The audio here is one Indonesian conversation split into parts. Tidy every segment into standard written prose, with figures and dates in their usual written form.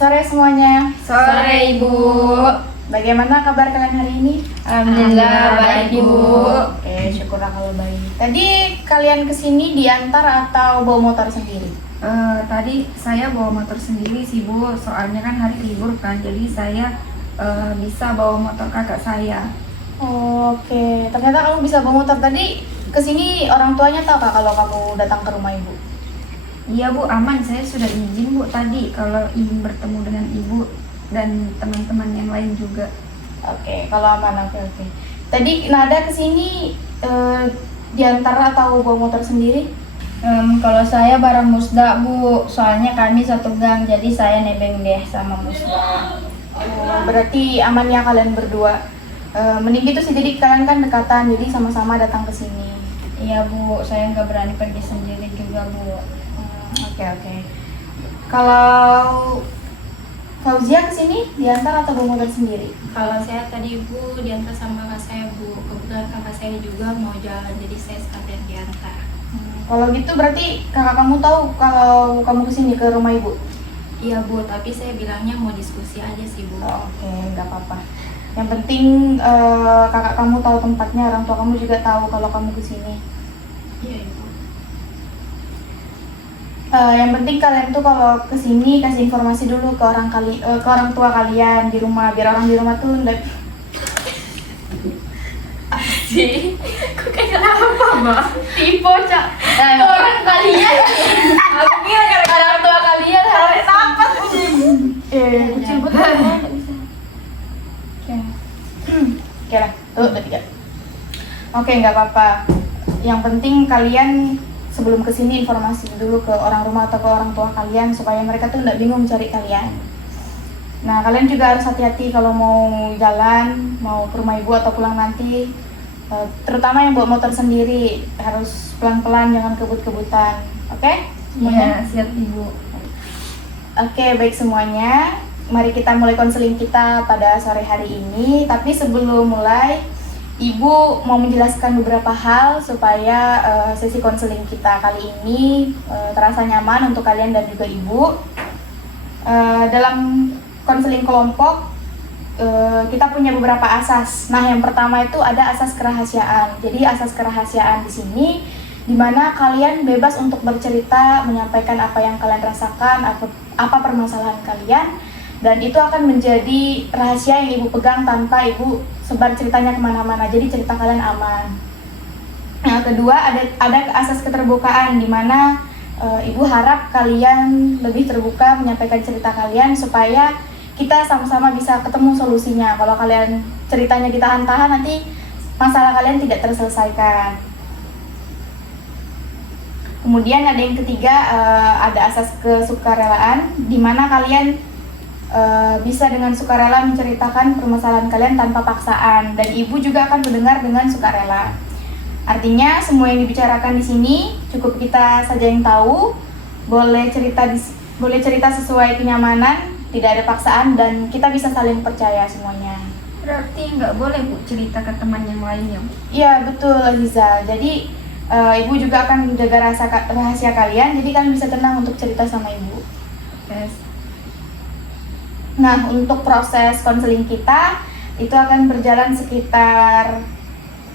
sore semuanya. Sore Ibu. Bagaimana kabar kalian hari ini? Alhamdulillah baik Ibu. Oke, syukurlah kalau baik. Tadi kalian kesini diantar atau bawa motor sendiri? Tadi saya bawa motor sendiri sih Bu, soalnya kan hari libur kan, jadi saya bisa bawa motor kakak saya. Oke, ternyata kamu bisa bawa motor. Tadi kesini orang tuanya tahu kak kalau kamu datang ke rumah ibu? Iya Bu, aman, saya sudah izin Bu tadi kalau ingin bertemu dengan Ibu dan teman-teman yang lain juga. Oke, kalau aman, oke. Tadi Nada kesini diantar atau bawa motor sendiri? Kalau saya bareng Musda Bu, soalnya kami satu gang, jadi saya nebeng deh sama Musda. Berarti aman ya kalian berdua. Mending gitu sih, jadi kalian kan dekatan, jadi sama-sama datang ke sini. Iya Bu, saya nggak berani pergi sendiri juga Bu. Oke. Kalau Fauzia kesini diantar atau bawa motor sendiri? Kalau saya tadi Bu diantar sama kakak saya Bu, kebetulan kakak saya juga mau jalan jadi saya sekalian diantar. Kalau gitu berarti kakak kamu tahu kalau kamu kesini ke rumah ibu? Iya Bu, tapi saya bilangnya mau diskusi aja sih Bu. Oke, nggak apa-apa. Yang penting kakak kamu tahu tempatnya, orang tua kamu juga tahu kalau kamu kesini. Iya Ibu. Yang penting kalian tuh kalau kesini kasih informasi dulu ke ke orang tua kalian di rumah, biar orang di rumah tuh nggak Sih, kok kayak apa Mbak? tipe cak. Orang kalian. Aku kira gara-gara orang tua kalian harus napas. Kecil betul nggak bisa. Oke lah, tuh udah 3. Oke, nggak apa-apa. Yang penting kalian sebelum kesini informasi dulu ke orang rumah atau ke orang tua kalian supaya mereka tuh nggak bingung cari kalian. Nah, kalian juga harus hati-hati kalau mau jalan, mau ke rumah ibu atau pulang nanti. Terutama yang bawa motor sendiri harus pelan-pelan, jangan kebut-kebutan. Oke? Iya, siap Ibu. Oke, baik semuanya. Mari kita mulai konseling kita pada sore hari ini. Tapi sebelum mulai, Ibu mau menjelaskan beberapa hal supaya sesi konseling kita kali ini terasa nyaman untuk kalian dan juga Ibu. Dalam konseling kelompok, kita punya beberapa asas. Nah, yang pertama itu ada asas kerahasiaan. Jadi asas kerahasiaan di sini dimana kalian bebas untuk bercerita, menyampaikan apa yang kalian rasakan, apa permasalahan kalian, dan itu akan menjadi rahasia yang Ibu pegang tanpa Ibu sebar ceritanya kemana-mana. Jadi cerita kalian aman. Yang kedua ada asas keterbukaan, dimana Ibu harap kalian lebih terbuka menyampaikan cerita kalian supaya kita sama-sama bisa ketemu solusinya. Kalau kalian ceritanya ditahan-tahan, nanti masalah kalian tidak terselesaikan. Kemudian ada yang ketiga, ada asas kesukarelaan, di mana kalian bisa dengan sukarela menceritakan permasalahan kalian tanpa paksaan, dan Ibu juga akan mendengar dengan sukarela. Artinya semua yang dibicarakan di sini cukup kita saja yang tahu, boleh cerita sesuai kenyamanan, tidak ada paksaan, dan kita bisa saling percaya semuanya. Berarti nggak boleh Bu cerita ke teman yang lainnya Bu? Iya betul Aziza. Jadi Ibu juga akan menjaga rahasia kalian, jadi kalian bisa tenang untuk cerita sama Ibu. Yes. Nah, untuk proses konseling kita itu akan berjalan sekitar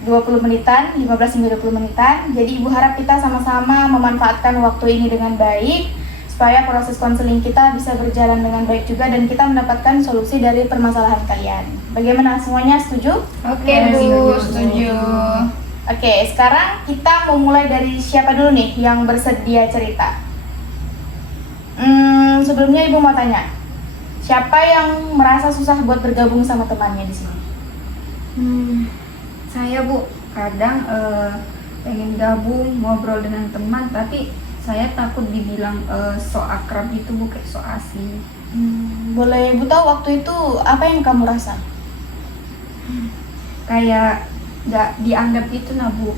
20 menitan, 15 hingga 20 menitan. Jadi Ibu harap kita sama-sama memanfaatkan waktu ini dengan baik supaya proses konseling kita bisa berjalan dengan baik juga dan kita mendapatkan solusi dari permasalahan kalian. Bagaimana, semuanya setuju? Oke Bu, setuju. Oke, sekarang kita mau mulai dari siapa dulu nih yang bersedia cerita? Sebelumnya Ibu mau tanya, siapa yang merasa susah buat bergabung sama temannya di sini? Saya Bu, kadang pengen gabung ngobrol dengan teman, tapi saya takut dibilang so akrab gitu Bu, kayak so asing. Boleh Ibu tahu waktu itu apa yang kamu rasa? Kayak nggak dianggap gitu nah Bu.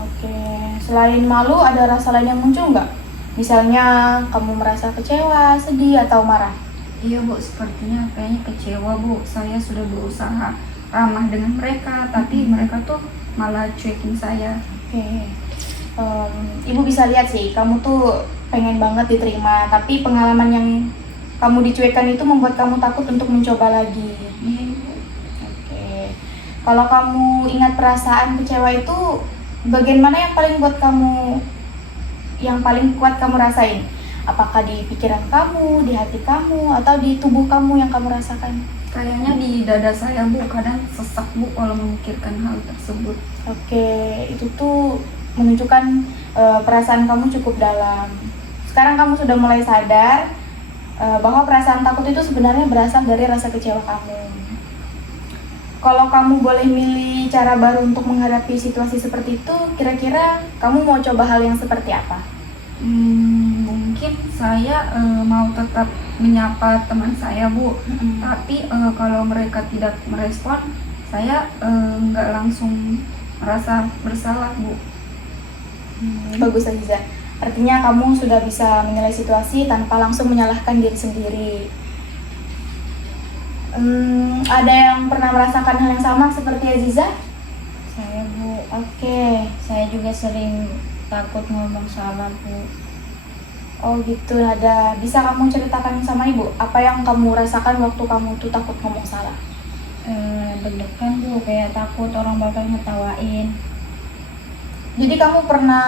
Oke, selain malu ada rasa lain yang muncul nggak? Misalnya kamu merasa kecewa, sedih, atau marah? Iya Bu, sepertinya kayaknya kecewa Bu. Saya sudah berusaha ramah dengan mereka, tapi mereka tuh malah cuekin saya. Oke. Ibu bisa lihat sih, kamu tuh pengen banget diterima, tapi pengalaman yang kamu dicuekan itu membuat kamu takut untuk mencoba lagi. Iya Ibu. Oke. Kalau kamu ingat perasaan kecewa itu, bagian mana yang paling buat kamu, yang paling kuat kamu rasain? Apakah di pikiran kamu, di hati kamu, atau di tubuh kamu yang kamu rasakan? Kayaknya di dada saya Bu, kadang sesak Bu kalau memikirkan hal tersebut. Oke, itu tuh menunjukkan perasaan kamu cukup dalam. Sekarang kamu sudah mulai sadar bahwa perasaan takut itu sebenarnya berasal dari rasa kecewa kamu. Kalau kamu boleh milih cara baru untuk menghadapi situasi seperti itu, kira-kira kamu mau coba hal yang seperti apa? Mungkin saya mau tetap menyapa teman saya Bu, tapi kalau mereka tidak merespon, saya nggak langsung merasa bersalah Bu. Bagus Aziza. Artinya kamu sudah bisa menilai situasi tanpa langsung menyalahkan diri sendiri. Ada yang pernah merasakan hal yang sama seperti Aziza? Saya Bu, Oke. saya juga sering takut ngomong salah Bu. Oh gitu, Nada. Bisa kamu ceritakan sama ibu apa yang kamu rasakan waktu kamu tuh takut ngomong salah? Deg-degan Bu, kayak takut orang bakal ngetawain. Jadi kamu pernah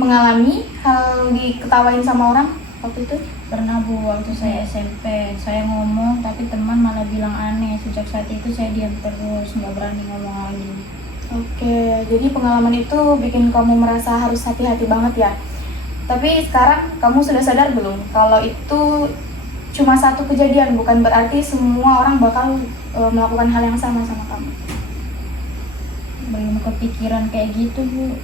mengalami hal diketawain sama orang waktu itu? Pernah Bu, waktu saya SMP, saya ngomong tapi teman malah bilang aneh. Sejak saat itu saya diam terus, nggak berani ngomong lagi. Oke, jadi pengalaman itu bikin kamu merasa harus hati-hati banget ya. Tapi sekarang kamu sudah sadar belum kalau itu cuma satu kejadian, bukan berarti semua orang bakal melakukan hal yang sama sama kamu. Belum kepikiran kayak gitu Bu.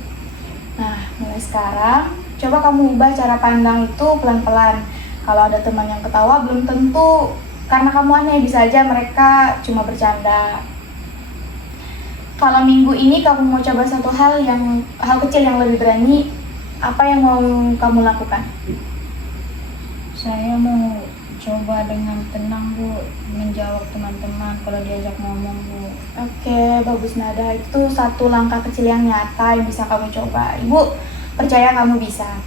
Nah, mulai sekarang coba kamu ubah cara pandang itu pelan-pelan. Kalau ada teman yang ketawa, belum tentu karena kamu aneh, bisa aja mereka cuma bercanda. Kalau minggu ini kamu mau coba satu hal kecil yang lebih berani, apa yang mau kamu lakukan? Saya mau coba dengan tenang Bu, menjawab teman-teman kalau diajak ngomong Bu. Oke, bagus Nada. Itu satu langkah kecil yang nyata yang bisa kamu coba. Ibu percaya kamu bisa.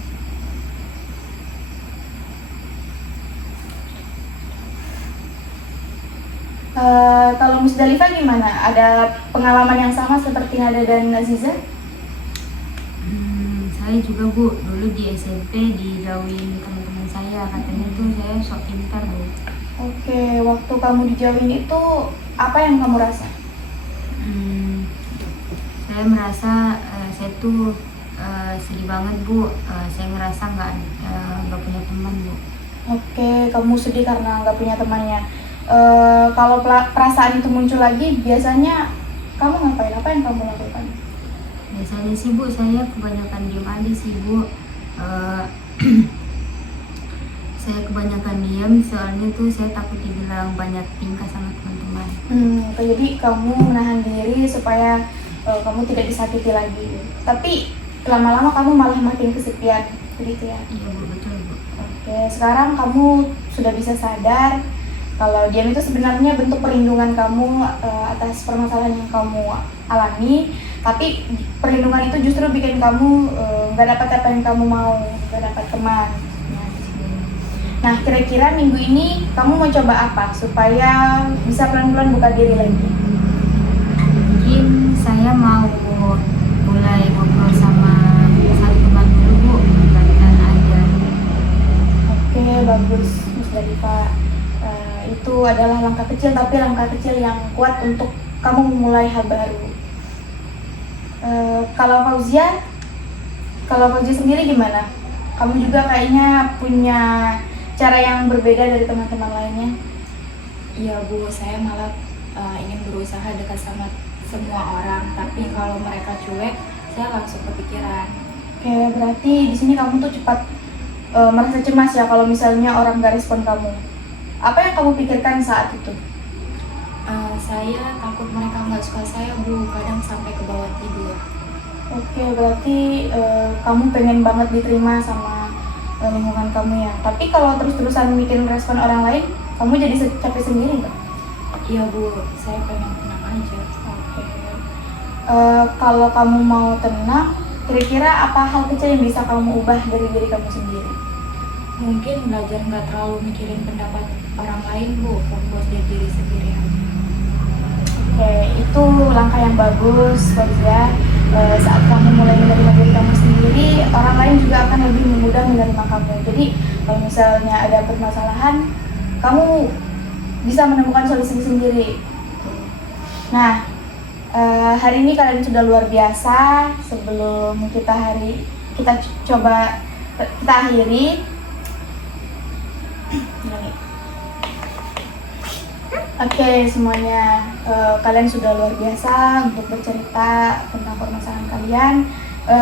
Kalau Musdalifah gimana? Ada pengalaman yang sama seperti Nada dan Aziza? Saya juga Bu, dulu di SMP dijauhin teman-teman saya, katanya tuh saya sok pintar Bu. Oke, waktu kamu dijauhin itu apa yang kamu rasa? Saya merasa saya tuh sedih banget Bu, saya ngerasa nggak punya teman Bu. Oke, kamu sedih karena nggak punya temannya. Kalau perasaan itu muncul lagi, biasanya kamu ngapain? Apa yang kamu lakukan? Biasanya sih Bu, saya kebanyakan diem aja sih Bu. Saya kebanyakan diem soalnya tuh saya takut dibilang banyak tingkah sama teman-teman. Jadi kamu menahan diri supaya kamu tidak disakiti lagi. Tapi lama-lama kamu malah makin kesepian, begitu ya? Iya Bu, betul Bu. Oke, sekarang kamu sudah bisa sadar kalau diam itu sebenarnya bentuk perlindungan kamu atas permasalahan yang kamu alami. Tapi perlindungan itu justru bikin kamu nggak dapat apa yang kamu mau, nggak dapat teman. Nah, kira-kira minggu ini kamu mau coba apa supaya bisa pelan-pelan buka diri lagi? Mungkin saya mau mulai ngobrol sama satu teman dulu Bu, bukan aja. Oke, bagus Mas Darifa. Itu adalah langkah kecil, tapi langkah kecil yang kuat untuk kamu memulai hal baru. Kalau Fauzia sendiri gimana? Kamu juga kayaknya punya cara yang berbeda dari teman-teman lainnya. Iya Bu, saya malah ingin berusaha dekat sama semua orang, tapi kalau mereka cuek, saya langsung kepikiran. Oke, berarti di sini kamu tuh cepat merasa cemas ya kalau misalnya orang gak respon kamu. Apa yang kamu pikirkan saat itu? Saya takut mereka nggak suka saya Bu, kadang sampai ke bawah tidur. Oke, berarti kamu pengen banget diterima sama lingkungan kamu ya. Tapi kalau terus-terusan mikirin respon orang lain, kamu jadi capek sendiri nggak? Iya Bu, saya pengen tenang aja. Oke. Kalau kamu mau tenang, kira-kira apa hal kecil yang bisa kamu ubah dari diri kamu sendiri? Mungkin belajar nggak terlalu mikirin pendapat orang lain Bu, fokus di diri sendiri aja. Oke, itu langkah yang bagus, Fauzia. Saat kamu mulai menerima diri kamu sendiri, orang lain juga akan lebih mudah menerima kamu. Jadi, kalau misalnya ada permasalahan, kamu bisa menemukan solusi sendiri. Nah, hari ini kalian sudah luar biasa. Sebelum kita coba kita akhiri. Oke, semuanya, kalian sudah luar biasa untuk bercerita tentang permasalahan kalian.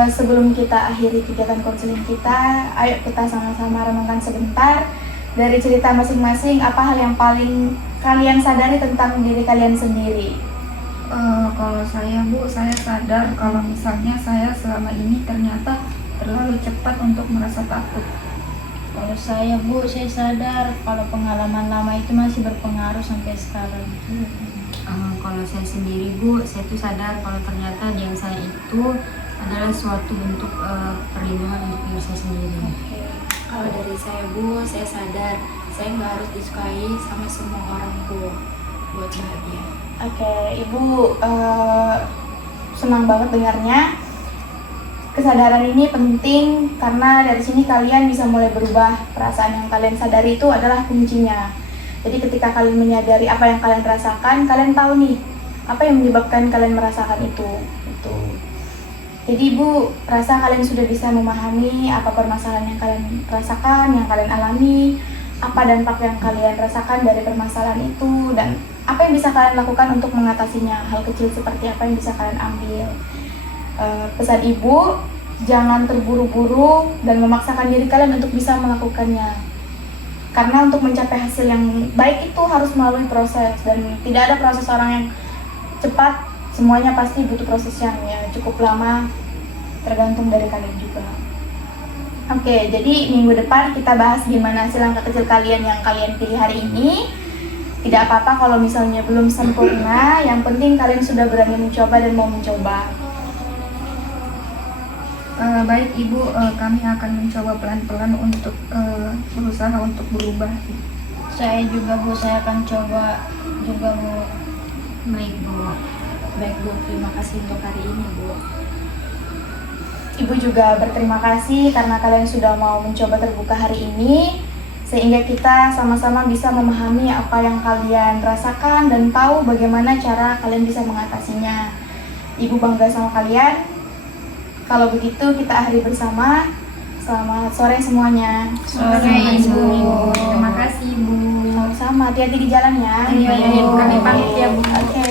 Sebelum kita akhiri kegiatan konseling kita, ayo kita sama-sama renungkan sebentar dari cerita masing-masing. Apa hal yang paling kalian sadari tentang diri kalian sendiri? Kalau saya Bu, saya sadar kalau misalnya saya selama ini ternyata terlalu cepat untuk merasa takut. Kalau saya Bu, saya sadar kalau pengalaman lama itu masih berpengaruh sampai sekarang. Kalau saya sendiri Bu, saya tuh sadar kalau ternyata diam saya itu adalah suatu bentuk perlindungan untuk diri saya sendiri. Oke. Kalau dari saya Bu, saya sadar saya nggak harus disukai sama semua orang Bu buat bahagia. Oke, Ibu senang banget dengarnya. Kesadaran ini penting karena dari sini kalian bisa mulai berubah. Perasaan yang kalian sadari itu adalah kuncinya. Jadi ketika kalian menyadari apa yang kalian rasakan, kalian tahu nih apa yang menyebabkan kalian merasakan itu. Jadi Ibu rasa kalian sudah bisa memahami apa permasalahan yang kalian rasakan, yang kalian alami, apa dampak yang kalian rasakan dari permasalahan itu, dan apa yang bisa kalian lakukan untuk mengatasinya. Hal kecil seperti apa yang bisa kalian ambil. Pesan Ibu, jangan terburu-buru dan memaksakan diri kalian untuk bisa melakukannya. Karena untuk mencapai hasil yang baik itu harus melalui proses, dan tidak ada proses orang yang cepat. Semuanya pasti butuh proses yang cukup lama, tergantung dari kalian juga. Oke, jadi minggu depan kita bahas gimana hasil langkah kecil kalian yang kalian pilih hari ini. Tidak apa-apa kalau misalnya belum sempurna, yang penting kalian sudah berani mencoba dan mau mencoba. Baik Ibu, kami akan mencoba pelan-pelan untuk berusaha untuk berubah. Saya juga Bu, saya akan coba juga Bu. Baik Bu. Baik Bu, terima kasih untuk hari ini Bu. Ibu juga berterima kasih karena kalian sudah mau mencoba terbuka hari ini, sehingga kita sama-sama bisa memahami apa yang kalian rasakan dan tahu bagaimana cara kalian bisa mengatasinya. Ibu bangga sama kalian. Kalau begitu kita akhiri bersama. Selamat sore semuanya. Sore Ibu. Ibu. Terima kasih Ibu. Sama-sama, hati-hati di jalan ya. Iya, kami pamit ya Bu. Oke.